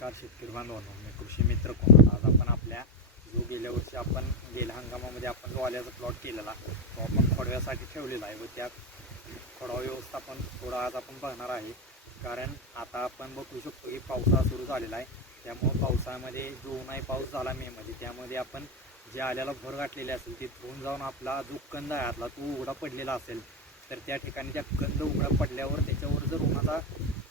नमस्कार शेतकरी बांधवांनो, मी कृषी मित्र कोमल. आज आपण आपल्या जो गेल्या वर्षी आपण गेल्या हंगामामध्ये आपण जो आल्याचा प्लॉट केलेला तो आपण खोडव्यासाठी ठेवलेला आहे व त्या खोडवा व्यवस्थापन थोडं आज आपण बघणार आहे. कारण आता आपण बघू शकतो की पावसाळा सुरू झालेला आहे. त्यामुळं पावसाळ्यामध्ये जो उन्हाळी पाऊस झाला मेमध्ये, त्यामध्ये आपण जे आल्याला भर गाठलेली असेल ती धुवून जाऊन आपला जो कंद आहे आतला तो उघडा पडलेला असेल तर त्या ठिकाणी त्या कंद उघडा पडल्यावर त्याच्यावर जर उन्हाचा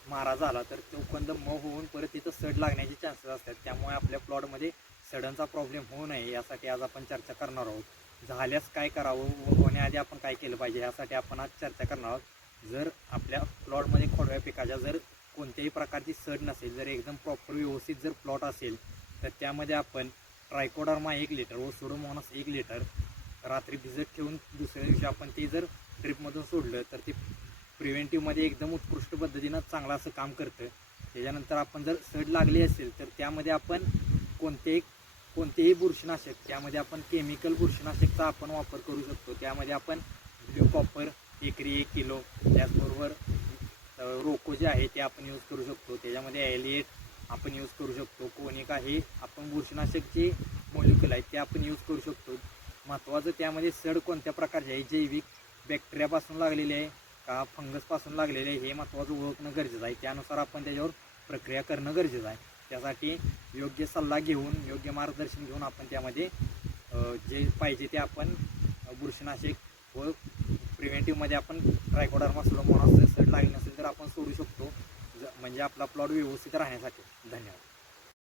मारा झाला तर तो कंद मऊ होऊन परत तिथं सड लागण्याचे चान्सेस असतात. त्यामुळे आपल्या प्लॉटमध्ये सडांचा प्रॉब्लेम होऊ नये यासाठी आज आपण चर्चा करणार आहोत. झाल्यास काय करावं व होण्याआधी आपण काय केलं पाहिजे यासाठी आपण आज चर्चा करणार आहोत. जर आपल्या प्लॉटमध्ये खोडव्या पिकाच्या जर कोणत्याही प्रकारची सड नसेल, जर एकदम प्रॉपर व्यवस्थित जर प्लॉट असेल तर त्यामध्ये आपण ट्रायकोडर्मा 1 लिटर व सुडोमोनास 1 लिटर रात्री भिजत ठेवून दुसऱ्या दिवशी आपण ते जर ड्रिपमधून सोडलं तर ते प्रिव्हेंटिव्हमध्ये एकदम उत्कृष्ट पद्धतीनं चांगलं असं काम करतं. त्याच्यानंतर आपण जर सड लागली असेल तर त्यामध्ये आपण कोणतेही बुरशीनाशक, त्यामध्ये आपण केमिकल बुरशीनाशकचा आपण वापर करू शकतो. त्यामध्ये आपण ब्ल्यू कॉपर एकरी 1 किलो, त्याचबरोबर रोको जे आहे ते आपण यूज करू शकतो. त्याच्यामध्ये एलिएट आपण यूज करू शकतो. कोनिका हे आपण बुरशीनाशक जे मॉलिक्यूल आहेत ते आपण यूज करू शकतो. महत्त्वाचं त्यामध्ये सड कोणत्या प्रकारचे आहे, जैविक बॅक्टेरियापासून लागलेले आहे का फंगसपासून लागलेले हे महत्त्वाचं ओळखणं गरजेचं आहे. त्यानुसार आपण त्याच्यावर प्रक्रिया करणं गरजेचं आहे. त्यासाठी योग्य सल्ला घेऊन, योग्य मार्गदर्शन घेऊन आपण त्यामध्ये जे पाहिजे ते आपण बुरशीनाशक व प्रिव्हेंटिव्हमध्ये आपण ट्रायकोडर्मा सुडोमोनास सड लागली नसेल तर आपण सोडू शकतो, म्हणजे आपला प्लॉट व्यवस्थित राहण्यासाठी. धन्यवाद.